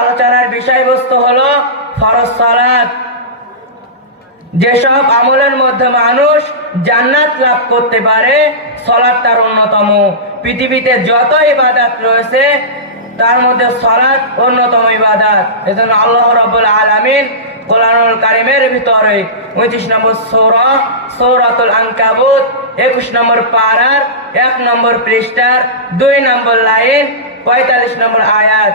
আলোচনার বিষয়বস্তু হলো ফরজ সালাত। যেসব আমলের মধ্যে মানুষ জান্নাত লাভ করতে পারে সলাৎ তার অন্যতম। পৃথিবীতে যত ইবাদাত রয়েছে, তার মধ্যে সলাৎ অন্যতম ইবাদাত। এজন্য আল্লাহ রাব্বুল আলামিন কোরআনুল কারিমের ভিতরে পঁচিশ নম্বর সৌরা, সৌরাতুল আনকাবুত, একুশ নম্বর পাড়ার এক নম্বর পৃষ্ঠার, দুই নম্বর লাইন, পঁয়তাল্লিশ নম্বর আয়াত।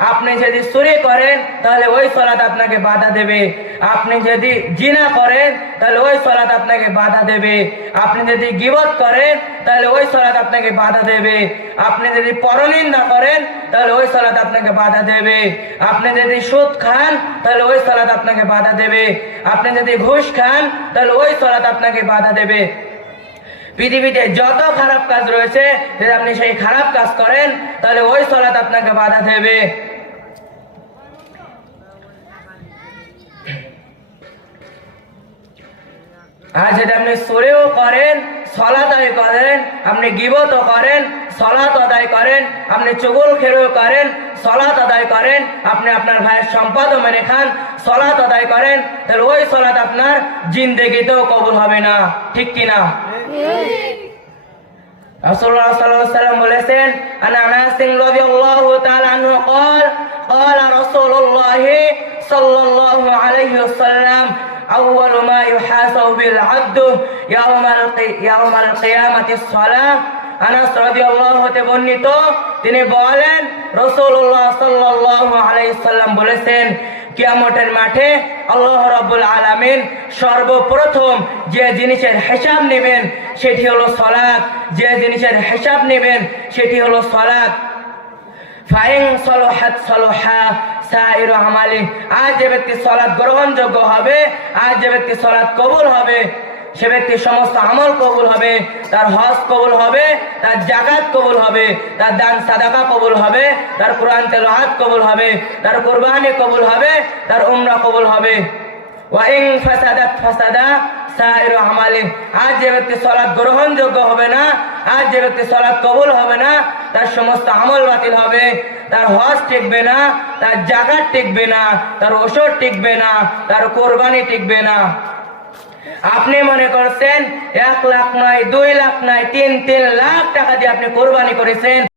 আপনি যদি চুরি করেন, তাহলে ওই সলাত আপনাকে বাধা দেবে। আপনি যদি জিনা করেন, তাহলে ওই সলাত আপনাকে বাধা দেবে। আপনি যদি গিবত করেন, তাহলে ওই সলাত আপনাকে বাধা দেবে। আপনি যদি পরনিন্দা করেন, তাহলে ওই সলাত আপনাকে বাধা দেবে। আপনি যদি সুদ খান, তাহলে ওই সলাত আপনাকে বাধা দেবে। আপনি যদি ঘুষ খান, তাহলে ওই সলাত আপনাকে বাধা দেবে। পৃথিবীতে যত খারাপ কাজ রয়েছে, যদি আপনি সেই খারাপ কাজ করেন, তাহলে ওই সলাত আপনাকে বাধা দেবে। আর যদি আপনি সুরেও করেন সলাত আদায় করেন আপনি গিবতও করেন সলাত আদায় করেন আপনি চুগুল খেরেও করেন সলাত আদায় করেন আপনি আপনার ভাইয়ের সম্পদও মেরে খান সলাত আদায় করেন তাহলে ওই সলাত আপনার জিন্দেগিতেও কবুল হবে না ঠিক কিনা রাসূলুল্লাহ সাল্লাল্লাহু আলাইহি ওয়াসাল্লাম বলেছেন আনা আনাস রাদিয়াল্লাহু তাআলা আনহু قال قال رسول الله صلى الله عليه وسلم أول ما يحاسب بالعبد يوم القي- يوم القيامة الصلاة আনাস রাদিয়াল্লাহু হতে বর্ণিত তিনি বলেন রাসূলুল্লাহ সাল্লাল্লাহু আলাইহি সাল্লাম বলেছেন কিয়ামতের মাঠে আল্লাহ রাব্বুল আলামিন সর্বপ্রথম যে জিনিসের হিসাব নেবেন সেটি হলো সলাৎ যে জিনিসের হিসাব নেবেন সেটি হলো সলাৎ সলহা সাইর সলাৎ গ্রহণযোগ্য হবে কবুল হবে, সে সমস্ত কবুল হবে, তার হজ কবুল হবে, তার জাকাত কবুল হবে, তার দান সাদাকা কবুল হবে, তার কোরআন তেলাওয়াত কবুল হবে, তার কোরবানি কবুল হবে, তার উমরা কবুল হবে। ফাসাদা আমালি আজ যে ব্যক্তি সলাৎ গ্রহণযোগ্য হবে না আজ যে ব্যক্তি সলাৎ কবুল হবে না, তার সমস্ত আমল বাতিল হবে। তার হজ টিকবে না, তার জাকাত টিকবে না, তার ওষুধ টিকবে না, তার কোরবানি টিকবে না। আপনি মনে করছেন, এক লাখ নয় দুই লাখ নয় তিন তিন লাখ টাকা দিয়ে আপনি কোরবানি করেছেন।